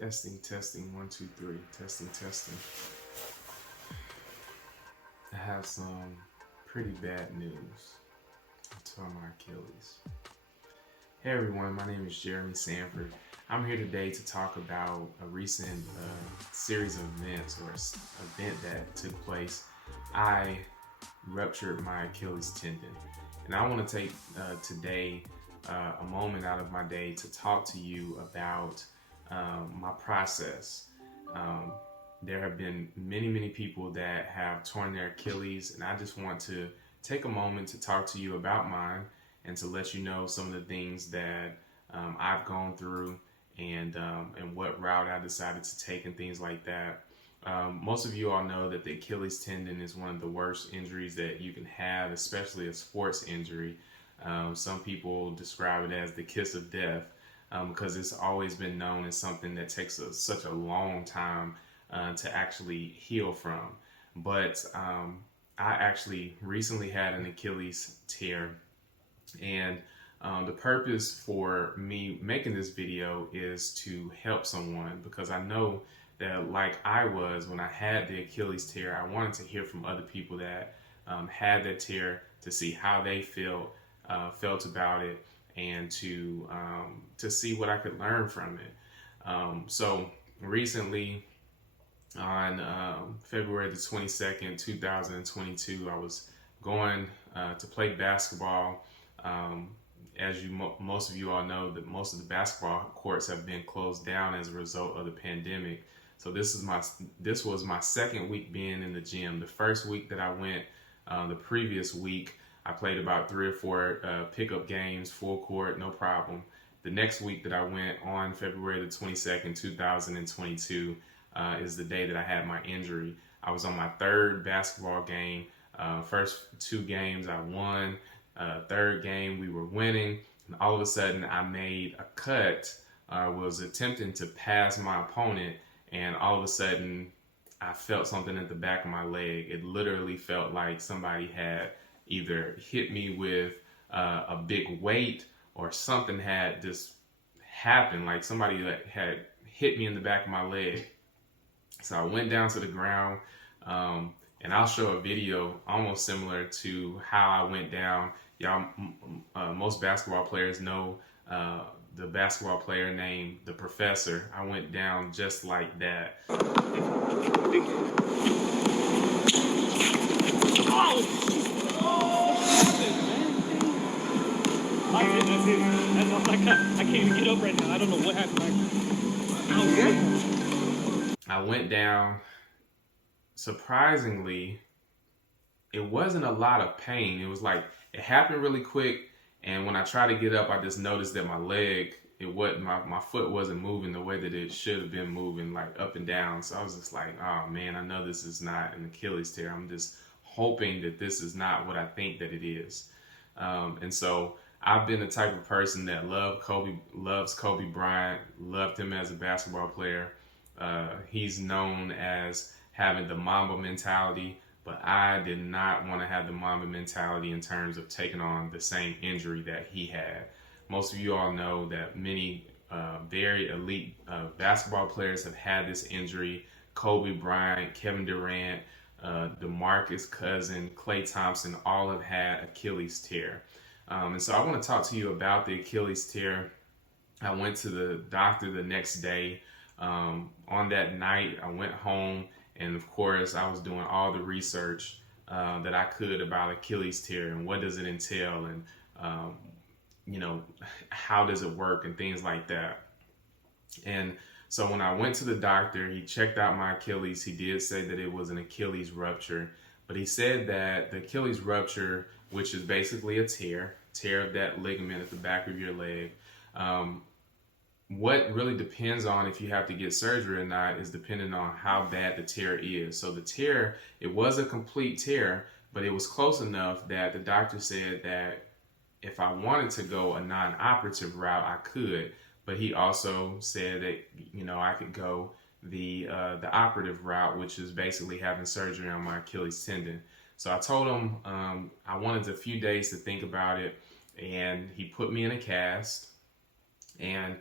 Testing, testing, one, two, three. Testing, testing. I have some pretty bad news to my Achilles. Hey everyone, my name is Jeremy Sanford. I'm here today to talk about a recent series of events or event that took place. I ruptured my Achilles tendon, and I want to take today a moment out of my day to talk to you about my process. Um, there have been many people that have torn their Achilles, and I just want to take a moment to talk to you about mine and to let you know some of the things that I've gone through and what route I decided to take and things like that. Most of you all know that the Achilles tendon is one of the worst injuries that you can have, especially a sports injury. Some people describe it as the kiss of death because it's always been known as something that takes such a long time to actually heal from. But I actually recently had an Achilles tear, and the purpose for me making this video is to help someone because I know that, like I was when I had the Achilles tear, I wanted to hear from other people that had that tear to see how they felt about it, and to see what I could learn from it. So recently, on February the 22nd, 2022, I was going to play basketball. As most of you all know, that most of the basketball courts have been closed down as a result of the pandemic. So this was my second week being in the gym. The first week that I went, the previous week, I played about 3 or 4 pickup games, full court, no problem. The next week that I went, on February the 22nd, 2022, is the day that I had my injury. I was on my third basketball game. First 2 games I won. Third game we were winning, and all of a sudden I made a cut. Was attempting to pass my opponent, and all of a sudden I felt something at the back of my leg. It literally felt like somebody had either hit me with a big weight, or something had just happened, like somebody that had hit me in the back of my leg. So I went down to the ground, and I'll show a video almost similar to how I went down. Y'all, most basketball players know the basketball player named the Professor. I went down just like that. I can't even get up right now. I don't know what happened. I went down. Surprisingly, it wasn't a lot of pain. It was like it happened really quick, and when I tried to get up, I just noticed that my leg, it wasn't my foot wasn't moving the way that it should have been moving, like up and down. So I was just like, oh man, I know this is not an Achilles tear. I'm just hoping that this is not what I think that it is. And so I've been the type of person that loves Kobe Bryant, loved him as a basketball player. He's known as having the Mamba mentality, but I did not want to have the Mamba mentality in terms of taking on the same injury that he had. Most of you all know that many very elite basketball players have had this injury. Kobe Bryant, Kevin Durant, DeMarcus Cousins, Klay Thompson, all have had Achilles tear. And so I want to talk to you about the Achilles tear. I went to the doctor the next day. On that night, I went home, and of course, I was doing all the research that I could about Achilles tear and what does it entail, and how does it work and things like that. And so when I went to the doctor, he checked out my Achilles. He did say that it was an Achilles rupture, but he said that the Achilles rupture, which is basically a tear of that ligament at the back of your leg, what really depends on if you have to get surgery or not is depending on how bad the tear is. So the tear, it was a complete tear, but it was close enough that the doctor said that if I wanted to go a non-operative route, I could. But he also said that I could go the operative route, which is basically having surgery on my Achilles tendon. So I told him I wanted a few days to think about it, and he put me in a cast. And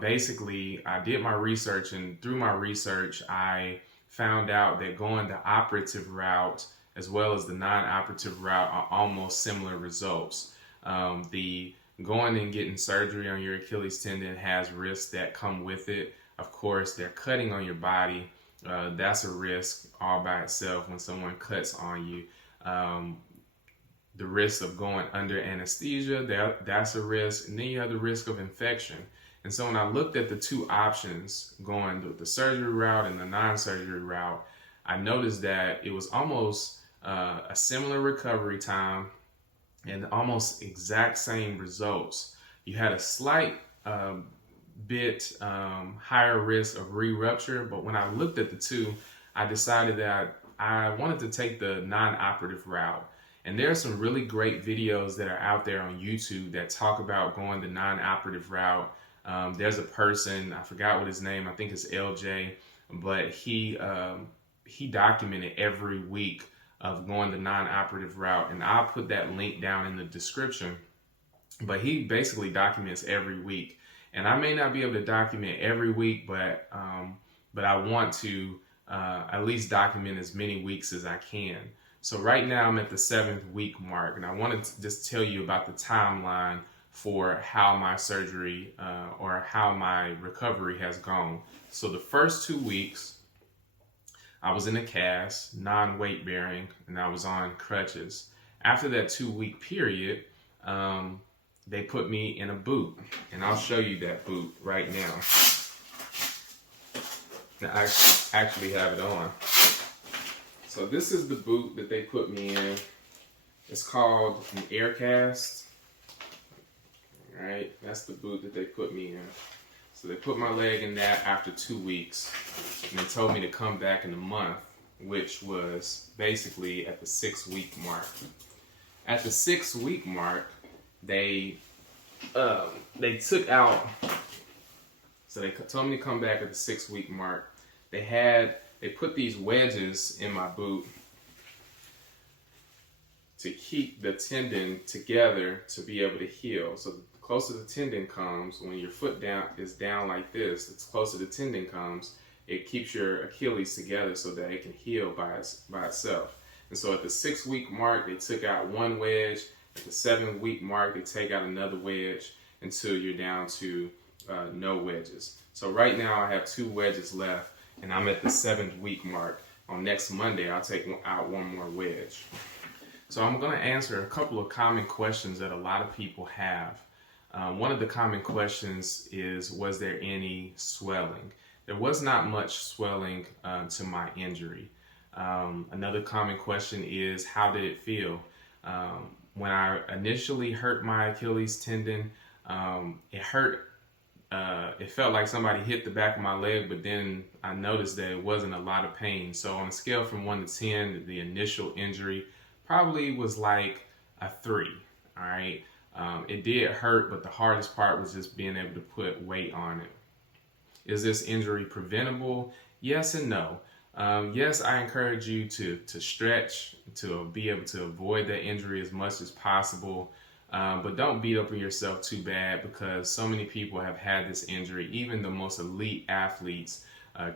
Basically, I did my research, and through my research, I found out that going the operative route as well as the non-operative route are almost similar results. The going and getting surgery on your Achilles tendon has risks that come with it. Of course, they're cutting on your body. That's a risk all by itself when someone cuts on you. Um, the risk of going under anesthesia, that's a risk. And then you have the risk of infection. And so when I looked at the two options, going the surgery route and the non-surgery route, I noticed that it was almost a similar recovery time and almost exact same results. You had a slight bit higher risk of re-rupture, but when I looked at the two, I decided that I wanted to take the non-operative route. And there are some really great videos that are out there on YouTube that talk about going the non-operative route. There's a person, I forgot what his name, I think it's LJ, but he documented every week of going the non-operative route, and I'll put that link down in the description. But he basically documents every week, and I may not be able to document every week, but I want to at least document as many weeks as I can. So right now I'm at the 7th week mark, and I wanted to just tell you about the timeline for how my surgery or how my recovery has gone. So the first 2 weeks, I was in a cast, non-weight bearing, and I was on crutches. After that 2 week period, they put me in a boot, and I'll show you that boot right now. I actually have it on. So this is the boot that they put me in. It's called an air cast. All right, that's the boot that they put me in. So they put my leg in that after 2 weeks, and they told me to come back in a month, which was basically at the 6 week mark. At the 6 week mark, they took out. So they told me to come back at the 6 week mark. They put these wedges in my boot to keep the tendon together to be able to heal. So the closer the tendon comes, when your foot is down like this, it's closer the tendon comes, it keeps your Achilles together so that it can heal by itself. And so at the 6 week mark, they took out one wedge. At the 7 week mark, they take out another wedge until you're down to no wedges. So right now I have 2 wedges left, and I'm at the 7th week mark. On next Monday, I'll take out one more wedge. So I'm going to answer a couple of common questions that a lot of people have. One of the common questions is, was there any swelling? There was not much swelling to my injury. Another common question is, how did it feel? When I initially hurt my Achilles tendon, it hurt. It felt like somebody hit the back of my leg, but then I noticed that it wasn't a lot of pain. So on a scale from 1 to 10, the initial injury probably was like a 3. All right. It did hurt, but the hardest part was just being able to put weight on it. Is this injury preventable? Yes and no. Yes, I encourage you to stretch, to be able to avoid that injury as much as possible. But don't beat up on yourself too bad, because so many people have had this injury, even the most elite athletes.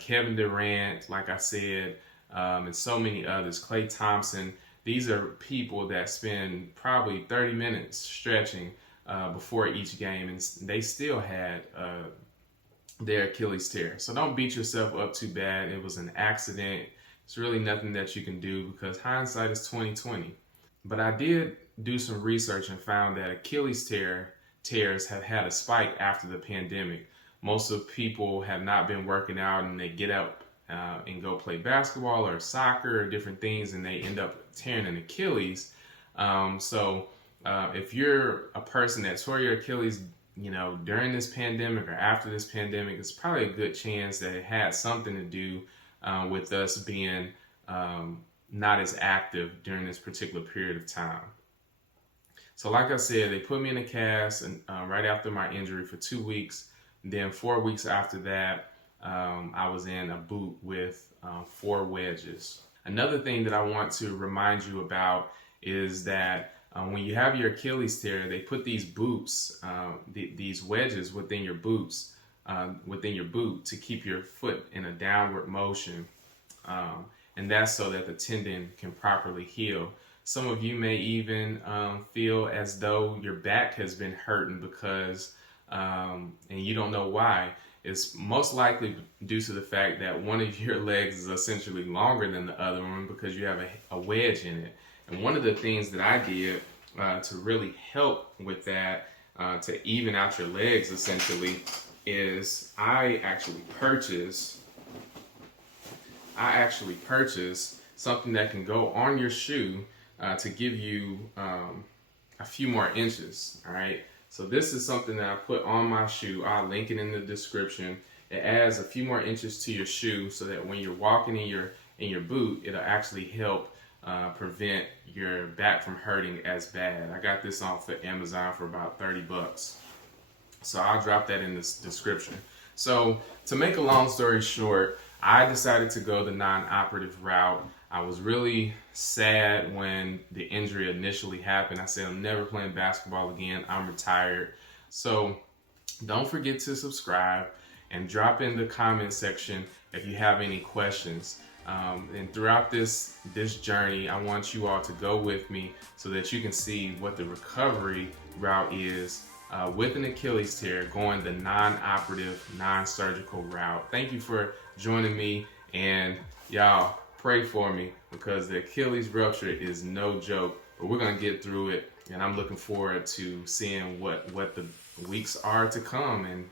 Kevin Durant, like I said, and so many others, Klay Thompson. These are people that spend probably 30 minutes stretching before each game, and they still had their Achilles tear. So don't beat yourself up too bad. It was an accident. It's really nothing that you can do, because hindsight is 20/20. But I did do some research and found that Achilles tears have had a spike after the pandemic. Most of people have not been working out, and they get up and go play basketball or soccer or different things, and they end up tearing an Achilles. If you're a person that tore your Achilles, during this pandemic or after this pandemic, it's probably a good chance that it had something to do with us being not as active during this particular period of time. So like I said, they put me in a cast and right after my injury for 2 weeks. Then 4 weeks after that, I was in a boot with 4 wedges. Another thing that I want to remind you about is that when you have your Achilles tear, they put these boots, these wedges within your boots within your boot to keep your foot in a downward motion. And that's so that the tendon can properly heal. Some of you may even feel as though your back has been hurting because, and you don't know why. It's most likely due to the fact that one of your legs is essentially longer than the other one because you have a wedge in it. And one of the things that I did to really help with that, to even out your legs essentially, is I actually purchased something that can go on your shoe to give you a few more inches. All right. So this is something that I put on my shoe. I'll link it in the description. It adds a few more inches to your shoe so that when you're walking in your boot, it'll actually help prevent your back from hurting as bad. I got this off of Amazon for about 30 bucks. So I'll drop that in the description. So to make a long story short, I decided to go the non-operative route. I was really sad when the injury initially happened. I said, I'm never playing basketball again. I'm retired. So don't forget to subscribe and drop in the comment section if you have any questions. And throughout this journey, I want you all to go with me so that you can see what the recovery route is with an Achilles tear, going the non-operative, non-surgical route. Thank you for joining me, and y'all pray for me because the Achilles rupture is no joke, but we're gonna get through it, and I'm looking forward to seeing what the weeks are to come and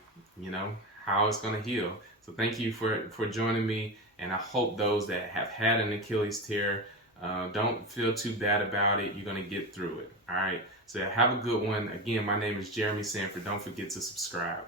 how it's gonna heal. So thank you for joining me, and I hope those that have had an Achilles tear don't feel too bad about it. You're gonna get through it. All right, so have a good one. Again, my name is Jeremy Sanford. Don't forget to subscribe.